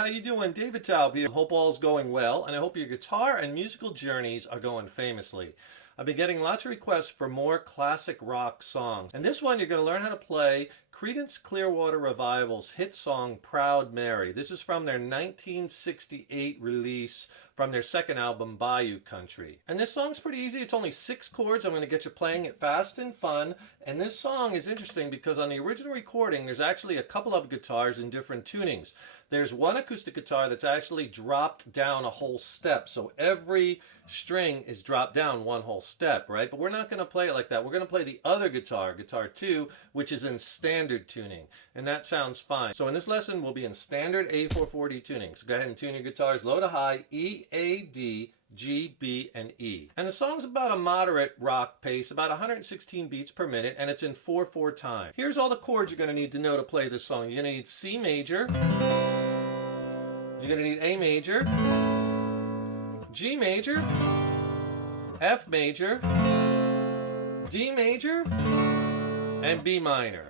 how you doing? David Taub here. Hope all's going well, and I hope your guitar and musical journeys are going famously. I've been getting lots of requests for more classic rock songs, and this one you're going to learn how to play Creedence Clearwater Revival's hit song Proud Mary. This is from their 1968 release from their second album Bayou Country. And this song's pretty easy. It's only 6 chords. I'm going to get you playing it fast and fun. And this song is interesting because on the original recording there's actually a couple of guitars in different tunings. There's one acoustic guitar that's actually dropped down a whole step. So every string is dropped down one whole step, right? But we're not going to play it like that. We're going to play the other guitar, guitar 2, which is in standard tuning. And that sounds fine. So in this lesson, we'll be in standard A440 tuning. So go ahead and tune your guitars low to high, E, A, D, G, B, and E. And the song's about a moderate rock pace, about 116 beats per minute, and it's in 4/4 time. Here's all the chords you're going to need to know to play this song. You're going to need C major. You're going to need A major, G major, F major, D major, and B minor.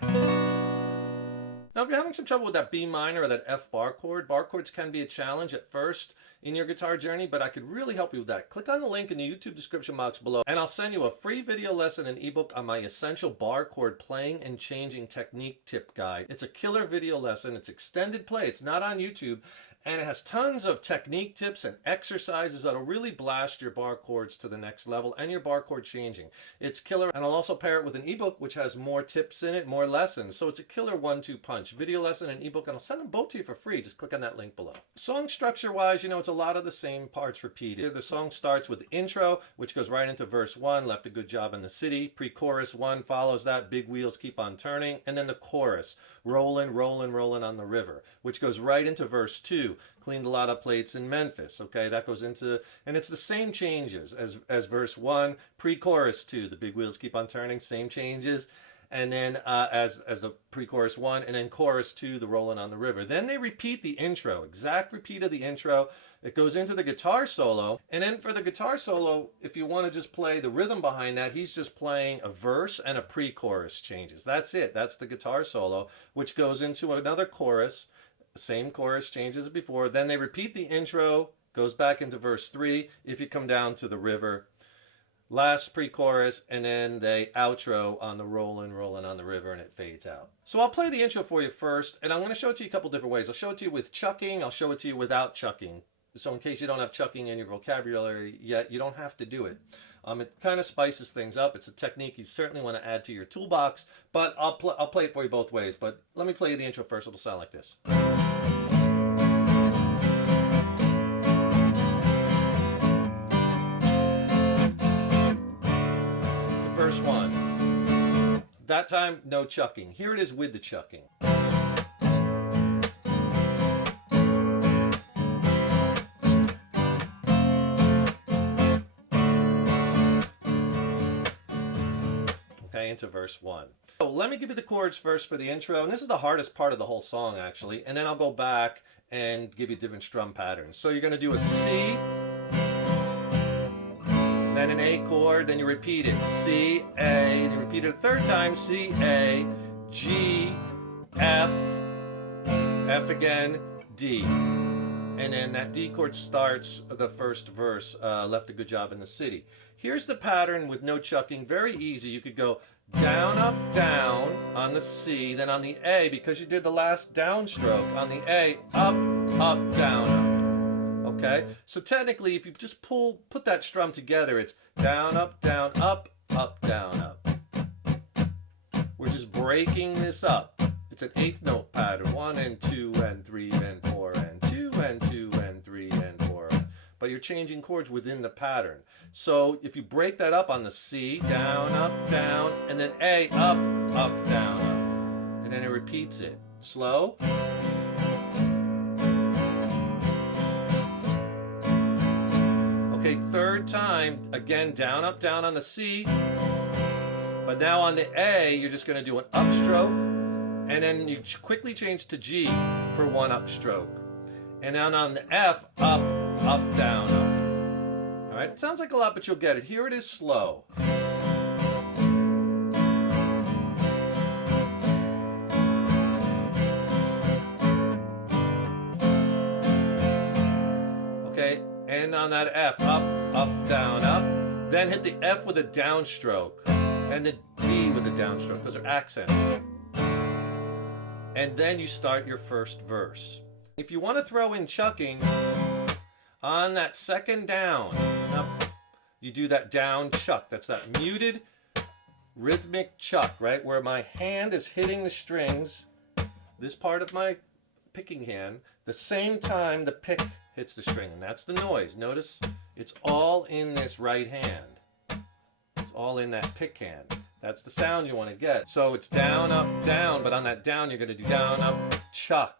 Now, if you're having some trouble with that B minor or that F bar chords can be a challenge at first in your guitar journey, but I could really help you with that. Click on the link in the YouTube description box below, and I'll send you a free video lesson and ebook on my essential bar chord playing and changing technique tip guide. It's a killer video lesson. It's extended play. It's not on YouTube. And it has tons of technique tips and exercises that'll really blast your bar chords to the next level and your bar chord changing. It's killer, and I'll also pair it with an ebook which has more tips in it, more lessons. So it's a killer 1-2 punch. Video lesson and ebook, and I'll send them both to you for free. Just click on that link below. Song structure-wise, it's a lot of the same parts repeated. The song starts with the intro, which goes right into verse 1, left a good job in the city. Pre-chorus 1 follows that, big wheels keep on turning. And then the chorus, rollin', rollin', rollin' on the river, which goes right into verse 2. Cleaned a lot of plates in Memphis. Okay, that goes into, and it's the same changes as verse 1, pre-chorus 2, the big wheels keep on turning, same changes, and then as the pre-chorus 1, and then chorus 2, the rolling on the river. Then they repeat the intro, exact repeat of the intro. It goes into the guitar solo, and then for the guitar solo, if you want to just play the rhythm behind that, he's just playing a verse and a pre-chorus changes. That's it. That's the guitar solo, which goes into another chorus. Same chorus changes as before. Then they repeat the intro, goes back into verse 3 if you come down to the river. Last pre-chorus, and then they outro on the rollin', rollin' on the river, and it fades out. So I'll play the intro for you first, and I'm going to show it to you a couple different ways. I'll show it to you with chucking. I'll show it to you without chucking. So in case you don't have chucking in your vocabulary yet, you don't have to do it. It kind of spices things up. It's a technique you certainly want to add to your toolbox, but I'll play it for you both ways. But let me play you the intro first. It'll sound like this. To verse 1. That time, no chucking. Here it is with the chucking. Into verse 1. So let me give you the chords first for the intro, and this is the hardest part of the whole song actually, and then I'll go back and give you different strum patterns. So you're going to do a C, then an A chord, then you repeat it, C, A, and you repeat it a third time, C, A, G, F, F again, D. And then that D chord starts the first verse, left a good job in the city. Here's the pattern with no chucking, very easy. You could go down, up, down on the C, then on the A, because you did the last downstroke, on the A, up, up, down, up. Okay? So technically, if you just put that strum together, it's down, up, down, up, down, up. We're just breaking this up. It's an 8th note pattern, 1 and 2 and 3 and 4 and 2 and 2 and 3 and 4. But you're changing chords within the pattern. So if you break that up on the C, down, and then A, up, down, up. And then it repeats it. Slow. Okay, third time, again, down on the C. But now on the A, you're just going to do an upstroke, and then you quickly change to G for one upstroke. And then on the F, up, down, up. All right, it sounds like a lot, but you'll get it. Here it is slow. and on that F, up, up, down, up. Then hit the F with a downstroke, and the D with a downstroke. Those are accents. And then you start your first verse. If you want to throw in chucking, on that second down, you do that down chuck. That's that muted rhythmic chuck, right? Where my hand is hitting the strings, this part of my picking hand, the same time the pick hits the string, and that's the noise. Notice it's all in this right hand. It's all in that pick hand. That's the sound you want to get. So it's down, up, down, but on that down you're going to do down, up, chuck.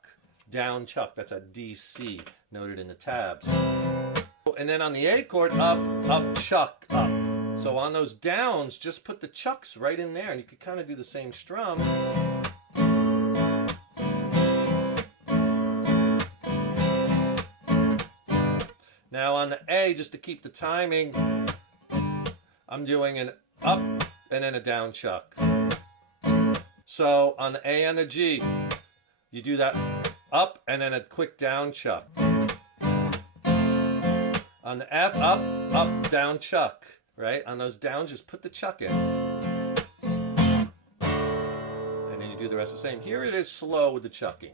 Down, chuck. That's a DC noted in the tabs. And then on the A chord, up, up, chuck, up. So on those downs, just put the chucks right in there, and you could kind of do the same strum. Now on the A, just to keep the timing, I'm doing an up and then a down chuck. So on the A and the G, you do that up and then a quick down chuck. On the F, up, up, down chuck, right? On those downs, just put the chuck in. And then you do the rest the same. Here it is slow with the chucking.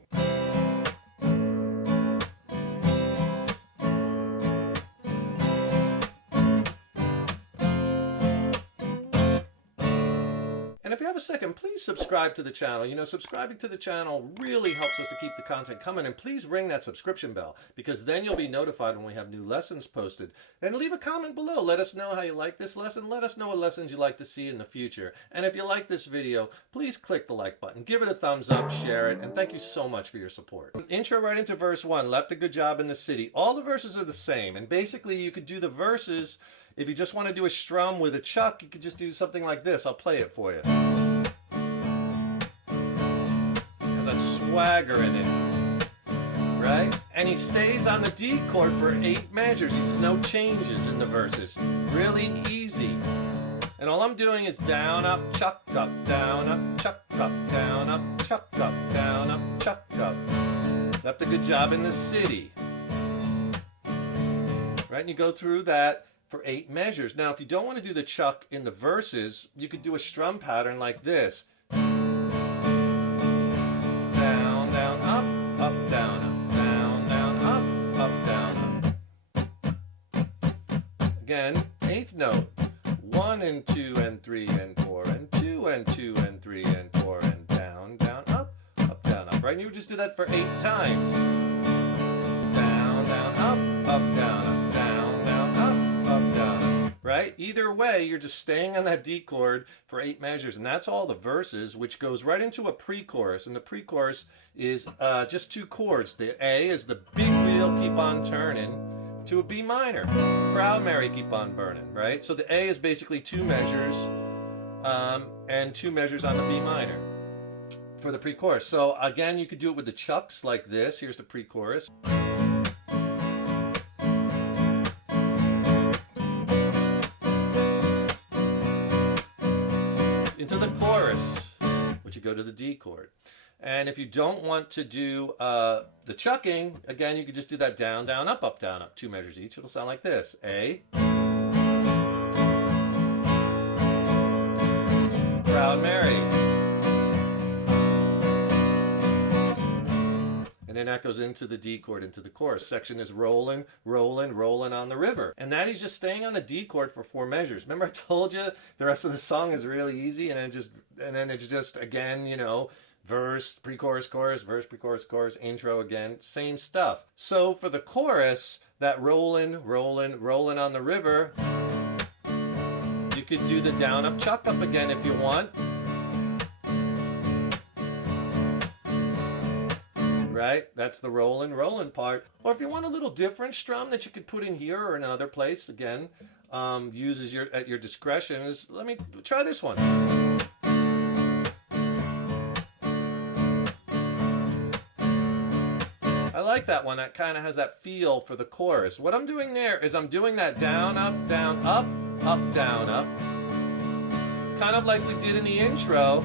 And if you have a second, please subscribe to the channel. You know, subscribing to the channel really helps us to keep the content coming. And please ring that subscription bell, because then you'll be notified when we have new lessons posted. And leave a comment below. Let us know how you like this lesson. Let us know what lessons you'd like to see in the future. And if you like this video, please click the like button. Give it a thumbs up, share it, and thank you so much for your support. Intro right into verse 1. Left a good job in the city. All the verses are the same. And basically, you could do the verses. If you just want to do a strum with a chuck, you could just do something like this. I'll play it for you. Has that swagger in it, right? And he stays on the D chord for 8 measures. There's no changes in the verses. Really easy. And all I'm doing is down, up, chuck, up, down, up, chuck, up, down, up, chuck, up, down, up, chuck, up. Left a good job in the city. Right? And you go through that for 8 measures. Now, if you don't want to do the chuck in the verses, you could do a strum pattern like this. Down, down, up, up, down, up, down, down, up, down, up. Again, 8th note. 1 and 2 and 3 and 4 and 2 and 2 and 3 and 4 and down, down, up, down, up. Right? And you would just do that for 8 times. Down, down, up, down, up, down, down, up. Up, down, up. Right? Either way, you're just staying on that D chord for 8 measures, and that's all the verses, which goes right into a pre-chorus. And the pre-chorus is just 2 chords. The A is the big wheel, keep on turning, to a B minor. Proud Mary, keep on burning, right? So the A is basically 2 measures, and 2 measures on the B minor for the pre-chorus. So again, you could do it with the chucks like this. Here's the pre-chorus. Into the chorus, which you go to the D chord. And if you don't want to do the chucking, again, you could just do that down, down, up, down, up. 2 measures each. It'll sound like this. A. Proud Mary. And then that goes into the D chord, into the chorus. Section is rolling, rolling, rolling on the river. And that he's just staying on the D chord for 4 measures. Remember I told you the rest of the song is really easy, and then it's just again, you know, verse, pre-chorus, chorus, verse, pre-chorus, chorus, intro again, same stuff. So for the chorus, that rolling, rolling, rolling on the river, you could do the down, up, chuck, up again if you want. Right? That's the rolling, rolling part. Or if you want a little different strum that you could put in here or in another place, again, use at your discretion. Let me try this one. I like that one. That kind of has that feel for the chorus. What I'm doing there is I'm doing that down, up, down, up, down, up. Kind of like we did in the intro.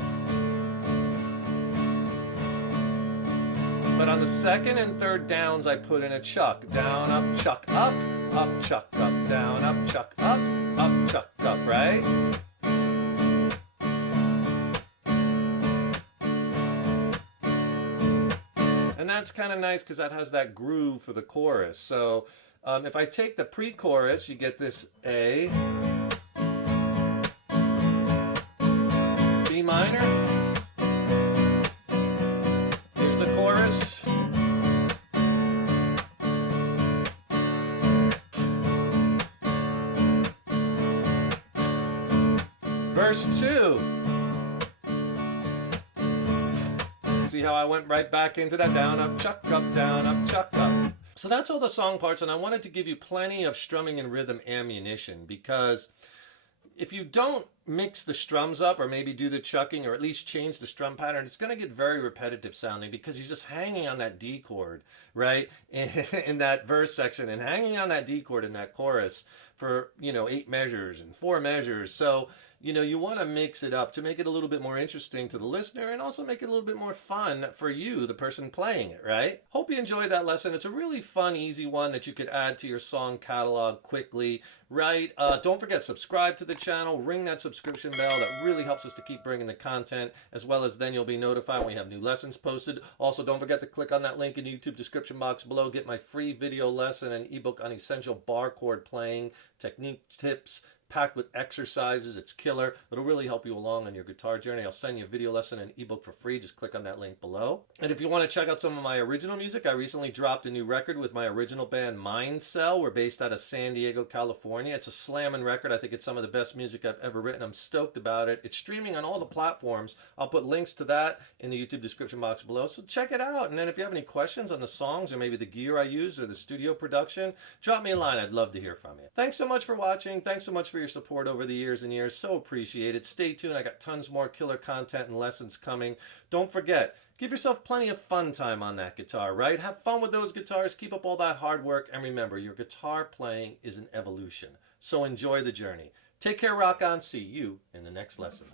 But on the second and third downs, I put in a chuck. Down, up, chuck, chuck, up, down, up, chuck, up, right? And that's kind of nice because that has that groove for the chorus. So if I take the pre-chorus, you get this A, B minor. Here's the chorus. Verse 2. See how I went right back into that down, up, chuck, up. So that's all the song parts, and I wanted to give you plenty of strumming and rhythm ammunition, because if you don't mix the strums up or maybe do the chucking or at least change the strum pattern, it's going to get very repetitive sounding because he's just hanging on that D chord, right, in that verse section, and hanging on that D chord in that chorus for, 8 measures and 4 measures. So, you want to mix it up to make it a little bit more interesting to the listener and also make it a little bit more fun for you, the person playing it, right? Hope you enjoyed that lesson. It's a really fun, easy one that you could add to your song catalog quickly, right? Don't forget, subscribe to the channel, ring that subscription bell. That really helps us to keep bringing the content, as well as then you'll be notified when we have new lessons posted. Also, don't forget to click on that link in the YouTube description box below. Get my free video lesson and ebook on essential bar chord playing, technique tips, packed with exercises. It's killer. It'll really help you along on your guitar journey. I'll send you a video lesson and ebook for free. Just click on that link below. And if you want to check out some of my original music, I recently dropped a new record with my original band Mind Cell. We're based out of San Diego, California. It's a slamming record. I think it's some of the best music I've ever written. I'm stoked about it. It's streaming on all the platforms. I'll put links to that in the YouTube description box below. So check it out. And then if you have any questions on the songs or maybe the gear I use or the studio production, drop me a line. I'd love to hear from you. Thanks so much for watching. Thanks so much for your support over the years and years. So appreciated. Stay tuned. I got tons more killer content and lessons coming. Don't forget, give yourself plenty of fun time on that guitar, right? Have fun with those guitars. Keep up all that hard work. And remember, your guitar playing is an evolution. So enjoy the journey. Take care, rock on. See you in the next lesson.